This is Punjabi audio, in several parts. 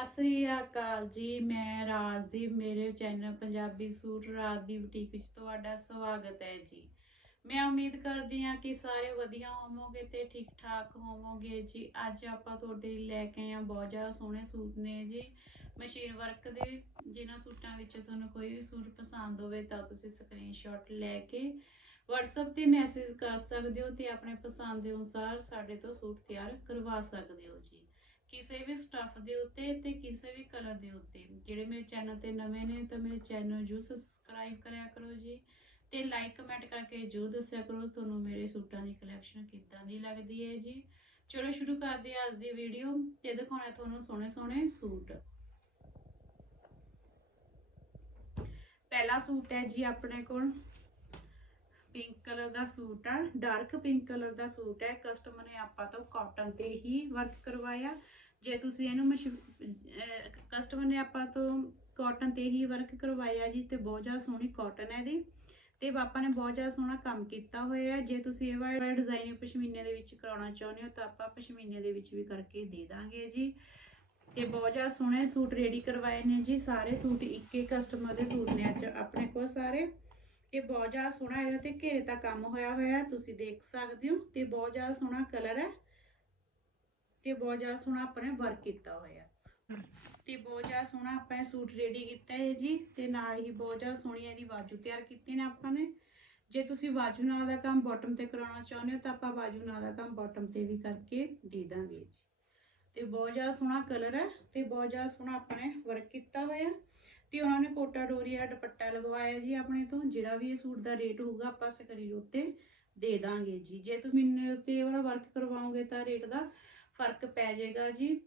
ਸਤਿ ਸ੍ਰੀ ਅਕਾਲ ਜੀ। ਮੈਂ ਰਾਜਦੀਪ, ਮੇਰੇ ਚੈਨਲ ਪੰਜਾਬੀ ਸੂਟ ਰਾਤ ਦੀ ਬੁਟੀਕ ਵਿੱਚ ਤੁਹਾਡਾ ਸਵਾਗਤ ਹੈ ਜੀ। ਮੈਂ ਉਮੀਦ ਕਰਦੀ ਹਾਂ ਕਿ ਸਾਰੇ ਵਧੀਆ ਹੋਵੋਗੇ ਤੇ ਠੀਕ ਠਾਕ ਹੋਵੋਗੇ ਜੀ। ਅੱਜ ਆਪਾਂ ਤੁਹਾਡੇ ਲਈ ਲੈ ਕੇ ਆਏ ਹਾਂ ਬਹੁਤ ਜ਼ਿਆਦਾ ਸੋਹਣੇ ਸੂਟ ਨੇ ਜੀ। ਮਸ਼ੀਨ ਵਰਕ ਦੇ ਜਿਨ੍ਹਾਂ ਸੂਟਾਂ ਵਿੱਚ ਤੁਹਾਨੂੰ ਕੋਈ ਵੀ ਸੂਟ ਪਸੰਦ ਹੋਵੇ ਤਾਂ ਤੁਸੀਂ ਸਕਰੀਨਸ਼ਾਟ ਲੈ ਕੇ WhatsApp ਤੇ ਮੈਸੇਜ ਕਰ ਸਕਦੇ ਹੋ ਤੇ ਆਪਣੇ ਪਸੰਦ ਦੇ ਅਨੁਸਾਰ ਸਾਡੇ ਤੋਂ ਸੂਟ ਤਿਆਰ ਕਰਵਾ ਸਕਦੇ ਹੋ ਜੀ। ਕਿਸੇ ਵੀ ਸਟੱਫ ਦੇ ਉੱਤੇ ਤੇ ਕਿਸੇ ਵੀ ਕਲਰ ਦੇ ਉੱਤੇ। ਜਿਹੜੇ ਮੇਰੇ ਚੈਨਲ ਤੇ ਨਵੇਂ ਨੇ ਤਾਂ ਮੇਰੇ ਚੈਨਲ ਨੂੰ ਸਬਸਕ੍ਰਾਈਬ ਕਰਿਆ ਕਰੋ ਜੀ ਤੇ ਲਾਈਕ ਕਮੈਂਟ ਕਰਕੇ ਜਰੂਰ ਦੱਸਿਆ ਕਰੋ, ਤੁਹਾਨੂੰ ਮੇਰੇ ਸੂਟਾਂ ਦੀ ਕਲੈਕਸ਼ਨ ਕਿੱਦਾਂ ਦੀ ਲੱਗਦੀ ਹੈ ਜੀ। ਚਲੋ ਸ਼ੁਰੂ ਕਰਦੇ ਹਾਂ ਅੱਜ ਦੀ ਵੀਡੀਓ ਤੇ ਦਿਖਾਉਣਾ ਤੁਹਾਨੂੰ ਸੋਹਣੇ ਸੋਹਣੇ ਸੂਟ। ਪਹਿਲਾ ਸੂਟ ਹੈ ਜੀ ਆਪਣੇ ਕੋਲ। ਪਿੰਕ ਕਲਰ ਦਾ ਸੂਟ ਆ ਡਾਰਕ ਪਿੰਕ ਕਲਰ ਦਾ ਸੂਟ ਹੈ ਕਸਟਮਰ ਨੇ ਆਪਾਂ ਤੋਂ ਕਾਟਨ ਤੇ ਹੀ ਵਰਕ ਕਰਵਾਇਆ। ਜੇ ਤੁਸੀਂ ਇਹਨੂੰ ਕਸਟਮਰ ਨੇ ਆਪਾਂ ਤੋਂ ਕਾਟਨ ਤੇ ਹੀ ਵਰਕ ਕਰਵਾਇਆ ਜੀ, ਤੇ ਬਹੁਤ ਜ਼ਿਆਦਾ ਸੋਹਣੀ ਕਾਟਨ ਹੈ ਇਹਦੀ। ਤੇ ਆਪਾਂ ਨੇ ਬਹੁਤ ਜ਼ਿਆਦਾ ਸੋਹਣਾ ਕੰਮ ਕੀਤਾ ਹੋਇਆ। ਹੈ ਜੇ ਤੁਸੀਂ ਇਹ ਵਾਲਾ ਡਿਜ਼ਾਈਨ ਪਸ਼ਮੀਨੇ ਦੇ ਵਿੱਚ ਕਰਾਉਣਾ ਚਾਹੁੰਦੇ ਹੋ, ਤਾਂ ਆਪਾਂ ਪਸ਼ਮੀਨੇ ਦੇ ਵਿੱਚ ਵੀ ਕਰਕੇ ਦੇ ਦਾਂਗੇ ਜੀ। ਤੇ ਬਹੁਤ ਜ਼ਿਆਦਾ ਸੋਹਣੇ ਸੂਟ ਰੈਡੀ ਕਰਵਾਏ ਨੇ ਜੀ। ਸਾਰੇ ਸੂਟ ਇੱਕ ਕਸਟਮਰ ਦੇ ਸੂਟ ਨੇ ਅੱਜ ਇਹ ਬਹੁਤ ਜ਼ਿਆਦਾ ਸੋਹਣਾ ਇਹਦੇ ਤੇ ਘੇਰੇ ਦਾ ਕੰਮ ਹੋਇਆ ਹੋਇਆ ਤੁਸੀਂ ਦੇਖ ਸਕਦੇ ਹੋ ਤੇ ਬਹੁਤ ਜ਼ਿਆਦਾ ਸੋਹਣਾ ਕਲਰ ਹੈ ਤੇ ਬਹੁਤ ਜ਼ਿਆਦਾ ਸੋਹਣਾ ਆਪਣੇ ਵਰਕ ਕੀਤਾ ਹੋਇਆ ਤੇ ਬਹੁਤ ਜ਼ਿਆਦਾ ਸੋਹਣਾ ਆਪਾਂ ਸੂਟ ਰੈਡੀ ਕੀਤਾ ਹੈ ਜੀ ਤੇ ਨਾਲ ਹੀ ਬਹੁਤ ਜ਼ਿਆਦਾ ਸੋਹਣੀ ਇਹਦੀ ਬਾਜੂ ਤਿਆਰ ਕੀਤੀ ਨੇ ਆਪਾਂ ਨੇ। ਜੇ ਤੁਸੀਂ ਬਾਜੂ ਨਾਲ ਦਾ ਕੰਮ ਬਾਟਮ ਤੇ ਕਰਾਉਣਾ ਚਾਹੁੰਦੇ ਹੋ ਤਾਂ ਆਪਾਂ ਬਾਜੂ ਨਾਲ ਦਾ ਕੰਮ ਬਾਟਮ ਤੇ ਵੀ ਕਰਕੇ ਦੇ ਦਾਂਗੇ ਜੀ। ਤੇ ਬਹੁਤ ਜ਼ਿਆਦਾ ਸੋਹਣਾ ਕਲਰ ਹੈ ਤੇ ਬਹੁਤ ਜ਼ਿਆਦਾ ਸੋਹਣਾ ਆਪਣੇ ਵਰਕ ਕੀਤਾ ਹੋਇਆ ਤੇ ਉਹਨਾਂ ਨੇ ਕੋਟਾ ਡੋਰੀ ਦੁਪੱਟਾ ਲਗਵਾਇਆ ਜੀ ਆਪਣੇ ਤੋਂ, ਜਿਹੜਾ ਵੀ ਇਹ ਸੂਟ ਦਾ ਰੇਟ ਹੋਊਗਾ ਆਪਾਂ ਸਕਰੀਨ ਉੱਤੇ ਦੇ ਦਾਂਗੇ ਜੀ। ਜੇ ਤੁਸੀਂ ਮੈਨੂੰ ਉੱਤੇ ਇਹ ਵਰਕ ਕਰਵਾਓਗੇ ਤਾਂ ਰੇਟ ਦਾ ਫ਼ਰਕ ਪੈ ਜਾਏਗਾ ਜੀ।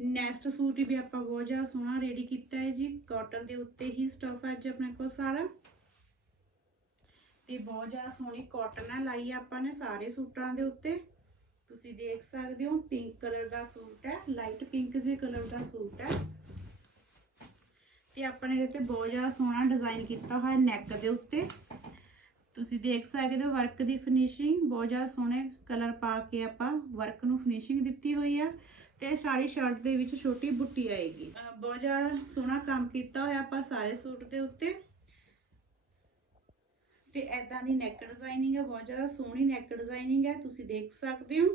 ਨੈਕਸਟ ਸੂਟ ਵੀ ਆਪਾਂ ਬਹੁਤ ਜ਼ਿਆਦਾ ਸੋਹਣਾ ਰੈਡੀ ਕੀਤਾ ਹੈ ਜੀ। ਕਾਟਨ ਦੇ ਉੱਤੇ ਹੀ ਸਟਫ ਅੱਜ ਆਪਣੇ ਕੋਲ ਸਾਰਾ। ਤੇ ਬਹੁਤ ਜ਼ਿਆਦਾ ਸੋਹਣੀ ਕਾਟਨ ਹੈ, ਲਾਈ ਆਪਾਂ ਨੇ ਸਾਰੇ ਸੂਟਾਂ ਦੇ ਉੱਤੇ। ਤੁਸੀਂ ਦੇਖ ਸਕਦੇ ਹੋ ਪਿੰਕ ਕਲਰ ਦਾ ਸੂਟ ਹੈ ਲਾਈਟ ਪਿੰਕ ਜਿਹੇ ਕਲਰ ਦਾ ਸੂਟ ਹੈ। ਤੇ ਆਪਾਂ ਨੇ ਇਹਦੇ ਤੇ ਬਹੁਤ ਜ਼ਿਆਦਾ ਸੋਹਣਾ ਡਿਜ਼ਾਈਨ ਕੀਤਾ ਹੋਇਆ ਨੈਕ ਦੇ ਉੱਤੇ। ਤੁਸੀਂ ਦੇਖ ਸਕਦੇ ਹੋ ਵਰਕ ਦੀ ਫਿਨਿਸ਼ਿੰਗ ਬਹੁਤ ਜ਼ਿਆਦਾ ਸੋਹਣੇ ਕਲਰ ਪਾ ਕੇ ਆਪਾਂ ਵਰਕ ਨੂੰ ਫਿਨਿਸ਼ਿੰਗ ਦਿੱਤੀ ਹੋਈ ਆ। ਤੇ ਸਾਰੀ ਸ਼ਰਟ ਦੇ ਵਿੱਚ ਛੋਟੀ ਬੁੱਟੀ ਆਏਗੀ। ਬਹੁਤ ਜ਼ਿਆਦਾ ਸੋਹਣਾ ਕੰਮ ਕੀਤਾ ਹੋਇਆ ਆਪਾਂ ਸਾਰੇ ਸੂਟ ਦੇ ਉੱਤੇ। ਤੇ ਐਦਾਂ ਦੀ ਨੈਕ ਡਿਜ਼ਾਈਨਿੰਗ ਹੈ, ਬਹੁਤ ਜ਼ਿਆਦਾ ਸੋਹਣੀ ਨੈਕ ਡਿਜ਼ਾਈਨਿੰਗ ਹੈ, ਤੁਸੀਂ ਦੇਖ ਸਕਦੇ ਹੋ।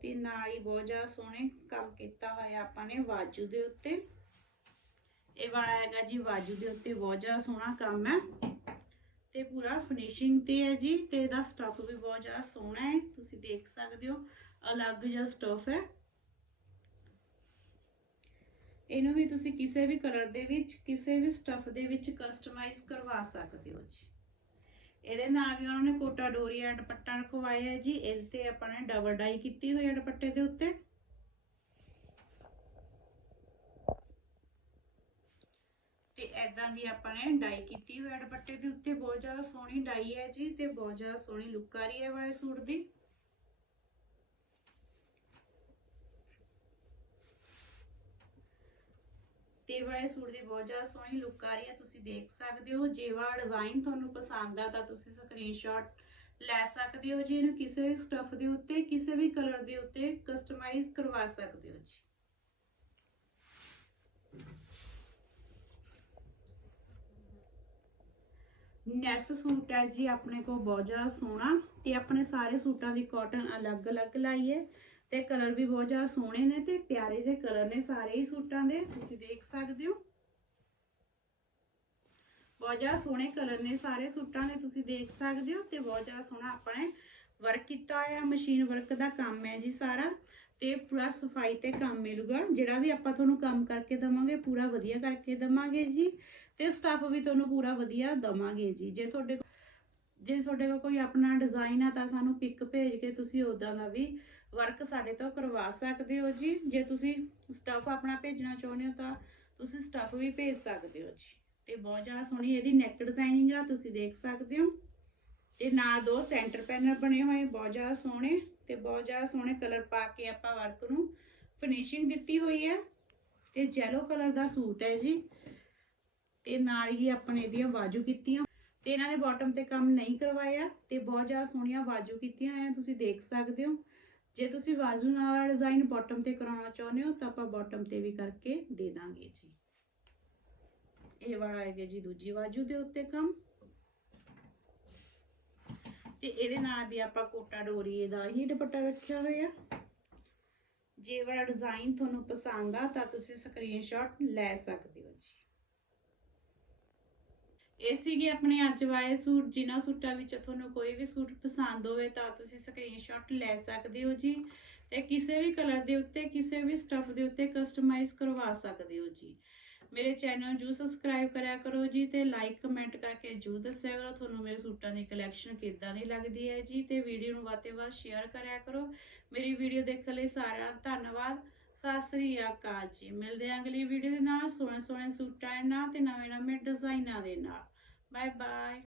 ਤੇ ਨਾਲ ਹੀ ਬਹੁਤ ਜ਼ਿਆਦਾ ਸੋਹਣੇ ਕੰਮ ਕੀਤਾ ਹੋਇਆ ਆਪਾਂ ਨੇ ਬਾਜੂ ਦੇ ਉੱਤੇ। ਇਹ ਵਾਲਾ ਹੈਗਾ ਜੀ ਬਾਜੂ ਦੇ ਉੱਤੇ ਬਹੁਤ ਜ਼ਿਆਦਾ ਸੋਹਣਾ ਕੰਮ ਹੈ। ਤੇ ਪੂਰਾ ਫਿਨਿਸ਼ਿੰਗ ਤੇ ਹੈ ਜੀ, ਤੇ ਇਹਦਾ ਸਟਫ ਵੀ ਬਹੁਤ ਜ਼ਿਆਦਾ ਸੋਹਣਾ ਹੈ, ਤੁਸੀਂ ਦੇਖ ਸਕਦੇ ਹੋ। ਅਲੱਗ ਜਿਹਾ ਸਟਫ ਹੈ। ਇਹਨੂੰ ਵੀ ਤੁਸੀਂ ਕਿਸੇ ਵੀ ਕਲਰ ਦੇ ਵਿੱਚ, ਕਿਸੇ ਵੀ ਸਟਫ ਦੇ ਵਿੱਚ ਕਸਟਮਾਈਜ਼ ਕਰਵਾ ਸਕਦੇ ਹੋ ਜੀ। ਇਹਦੇ ਨਾਲ ਵੀ ਉਹਨਾਂ ਨੇ ਕੋਟਾ ਡੋਰੀ ਦੁਪੱਟਾ ਰਖਵਾਇਆ ਹੈ ਜੀ। ਇਹਦੇ ਤੇ ਆਪਾਂ ਨੇ ਡਬਲ ਡਾਈ ਕੀਤੀ ਹੋਈ ਹੈ ਦੁਪੱਟੇ ਦੇ ਉੱਤੇ। ਤੇ ਐਦਾਂ ਦੀ ਆਪਾਂ ਨੇ ਡਾਈ ਕੀਤੀ ਹੋਈ ਹੈ ਦੁਪੱਟੇ ਦੇ ਉੱਤੇ। ਬਹੁਤ ਜ਼ਿਆਦਾ ਸੋਹਣੀ ਡਾਈ ਹੈ ਜੀ ਤੇ ਬਹੁਤ ਜ਼ਿਆਦਾ ਸੋਹਣੀ ਲੁੱਕ ਆ ਰਹੀ ਹੈ ਵਾਲੇ ਸੂਟ ਦੀ। ਤੇ ਵਾਲੇ ਸੂਟ ਦੀ ਬਹੁਤ ਜ਼ਿਆਦਾ ਸੋਹਣੀ ਲੁੱਕ ਆ ਰਹੀ ਹੈ ਤੁਸੀਂ ਦੇਖ ਸਕਦੇ ਹੋ। ਜੇ ਡਿਜ਼ਾਈਨ ਤੁਹਾਨੂੰ ਪਸੰਦ ਆ ਤਾਂ ਤੁਸੀਂ ਸਕਰੀਨਸ਼ਾਟ ਲੈ ਸਕਦੇ ਹੋ। ਜੀ ਇਹਨੂੰ ਕਿਸੇ ਵੀ ਸਟਫ ਦੇ ਉੱਤੇ, ਕਿਸੇ ਵੀ ਕਲਰ ਦੇ ਉੱਤੇ ਕਸਟਮਾਈਜ਼ ਕਰਵਾ ਸਕਦੇ ਹੋ ਜੀ। ਨੈਸ ਸੂਟ ਹੈ ਜੀ, ਆਪਣੇ ਕੋਲ ਬਹੁਤ ਜ਼ਿਆਦਾ ਸੋਹਣਾ ਤੇ ਆਪਣੇ ਸਾਰੇ ਸੂਟਾਂ ਦੀ ਕਾਟਨ ਅਲੱਗ-ਅਲੱਗ ਲਾਈ ਹੈ। ਤੇ ਕਲਰ ਵੀ ਬਹੁਤ ਜ਼ਿਆਦਾ ਸੋਹਣੇ ਨੇ ਤੇ ਪਿਆਰੇ ਜਿਹੇ ਕਲਰ ਨੇ ਸਾਰੇ ਹੀ ਸੂਟਾਂ ਦੇ, ਤੁਸੀਂ ਦੇਖ ਸਕਦੇ ਹੋ। ਬਹੁਤ ਜ਼ਿਆਦਾ ਸੋਹਣੇ ਕਲਰ ਨੇ ਸਾਰੇ ਸੂਟਾਂ ਦੇ, ਤੁਸੀਂ ਦੇਖ ਸਕਦੇ ਹੋ ਤੇ ਬਹੁਤ ਜ਼ਿਆਦਾ ਸੋਹਣਾ ਆਪਾਂ ਨੇ ਵਰਕ ਕੀਤਾ ਹੋਇਆ ਮਸ਼ੀਨ ਵਰਕ ਦਾ ਕੰਮ ਹੈ ਜੀ ਸਾਰਾ ਤੇ ਪੂਰਾ ਸਫ਼ਾਈ ਤੇ ਕੰਮ ਮਿਲੂਗਾ, ਜਿਹੜਾ ਵੀ ਆਪਾਂ ਤੁਹਾਨੂੰ ਕੰਮ ਕਰਕੇ ਦਵਾਂਗੇ ਪੂਰਾ ਵਧੀਆ ਕਰਕੇ ਦਵਾਂਗੇ ਜੀ ਤੇ ਸਟਾਫ ਵੀ ਤੁਹਾਨੂੰ ਪੂਰਾ ਵਧੀਆ ਦਵਾਂਗੇ ਜੀ। ਜੇ ਤੁਹਾਡੇ ਜੇ ਤੁਹਾਡੇ ਕੋਲ ਕੋਈ ਆਪਣਾ ਡਿਜ਼ਾਈਨ ਆ ਤਾਂ ਸਾਨੂੰ ਪਿਕ ਭੇਜ ਕੇ ਤੁਸੀਂ ਉਦਾਂ ਦਾ ਵੀ ਵਰਕ ਸਾਡੇ ਤੋਂ ਕਰਵਾ ਸਕਦੇ ਹੋ ਜੀ। ਜੇ ਤੁਸੀਂ ਸਟਫ ਆਪਣਾ ਭੇਜਣਾ ਚਾਹੁੰਦੇ ਹੋ ਤਾਂ ਤੁਸੀਂ ਸਟਫ ਵੀ ਭੇਜ ਸਕਦੇ ਹੋ ਜੀ। ਤੇ ਬਹੁਤ ਜ਼ਿਆਦਾ ਸੋਹਣੀ ਇਹਦੀ ਨੈਕ ਡਿਜ਼ਾਈਨਿੰਗ ਆ, ਤੁਸੀਂ ਦੇਖ ਸਕਦੇ ਹੋ। ਤੇ ਨਾਲ ਦੋ ਸੈਂਟਰ ਪੈਨਲ ਬਣੇ ਹੋਏ, ਬਹੁਤ ਜ਼ਿਆਦਾ ਸੋਹਣੇ ਤੇ ਬਹੁਤ ਜ਼ਿਆਦਾ ਸੋਹਣੇ ਕਲਰ ਪਾ ਕੇ ਆਪਾਂ ਵਰਕ ਨੂੰ ਫਿਨਿਸ਼ਿੰਗ ਦਿੱਤੀ ਹੋਈ ਹੈ ਤੇ ਜੈਲੋ ਕਲਰ ਦਾ ਸੂਟ ਹੈ ਜੀ। ਤੇ ਨਾਲ ਹੀ ਆਪਣੇ ਇਹਦੀਆਂ ਬਾਜੂ ਕੀਤੀਆਂ। ਤੇ ਇਹਨਾਂ ਨੇ ਬਾਟਮ ਤੇ ਕੰਮ ਨਹੀਂ ਕਰਵਾਇਆ ਤੇ ਬਹੁਤ ਜ਼ਿਆਦਾ ਸੋਹਣੀਆਂ ਬਾਜੂ ਕੀਤੀਆਂ ਹੋਈਆਂ, ਤੁਸੀਂ ਦੇਖ ਸਕਦੇ ਹੋ। ਜੇ ਤੁਸੀਂ ਬਾਜੂ ਨਾਲ ਡਿਜ਼ਾਈਨ ਬਾਟਮ ਤੇ ਕਰਾਉਣਾ ਚਾਹੁੰਦੇ ਹੋ, ਤਾਂ ਆਪਾਂ ਬਾਟਮ ਤੇ ਵੀ ਕਰਕੇ ਦੇ ਦਾਂਗੇ ਜੀ। ਇਹ ਵਾਲਾ ਹੈ ਜੀ ਦੂਜੀ ਬਾਜੂ ਦੇ ਉੱਤੇ ਕੰਮ। ਤੇ ਇਹਦੇ ਨਾਲ ਵੀ ਆਪਾਂ ਕੋਟਾ ਡੋਰੀਏ ਦਾ ਹੀ ਦੁਪੱਟਾ ਰੱਖਿਆ ਹੋਇਆ। ਜੇ ਵਾਲਾ ਡਿਜ਼ਾਈਨ ਤੁਹਾਨੂੰ ਪਸੰਦ ਆ, ਤਾਂ ਤੁਸੀਂ ਸਕਰੀਨਸ਼ਾਟ ਲੈ ਸਕਦੇ ਹੋ ਜੀ। ਇਹ ਸੀਗੇ ਆਪਣੇ ਅੱਜ ਵਾਲੇ ਸੂਟ, ਜਿਨ੍ਹਾਂ ਸੂਟਾਂ ਵਿੱਚ ਤੁਹਾਨੂੰ ਕੋਈ ਵੀ ਸੂਟ ਪਸੰਦ ਹੋਵੇ ਤਾਂ ਤੁਸੀਂ ਸਕਰੀਨਸ਼ਾਟ ਲੈ ਸਕਦੇ ਹੋ ਜੀ ਤੇ ਕਿਸੇ ਵੀ ਕਲਰ ਦੇ ਉੱਤੇ, ਕਿਸੇ ਵੀ ਸਟਫ ਦੇ ਉੱਤੇ ਕਸਟਮਾਈਜ਼ ਕਰਵਾ ਸਕਦੇ ਹੋ ਜੀ। ਮੇਰੇ ਚੈਨਲ ਨੂੰ ਜੂ ਸਬਸਕ੍ਰਾਈਬ ਕਰਿਆ ਕਰੋ ਜੀ ਤੇ ਲਾਈਕ ਕਮੈਂਟ ਕਰਕੇ ਜੂ ਦੱਸਿਆ ਕਰੋ। ਤੁਹਾਨੂੰ ਮੇਰੇ ਸੂਟਾਂ ਦੀ ਕਲੈਕਸ਼ਨ ਕਿੱਦਾਂ ਦੀ ਲੱਗਦੀ ਹੈ ਜੀ ਤੇ ਵੀਡੀਓ ਨੂੰ ਵੱਧ ਤੋਂ ਵੱਧ ਸ਼ੇਅਰ ਕਰਿਆ ਕਰੋ। ਮੇਰੀ ਵੀਡੀਓ ਦੇਖਣ ਲਈ ਸਾਰਿਆਂ ਦਾ ਧੰਨਵਾਦ। ਸਤਿ ਸ੍ਰੀ ਅਕਾਲ ਜੀ। ਮਿਲਦੇ ਹਾਂ ਅਗਲੀ ਵੀਡੀਓ ਦੇ ਨਾਲ। ਸੋਹਣੇ ਸੋਹਣੇ ਸੂਟਾਂ ਦੇ ਨਾਲ ਤੇ ਨਵੇਂ ਨਵੇਂ ਡਿਜ਼ਾਈਨਾਂ ਦੇ ਨਾਲ। Bye bye.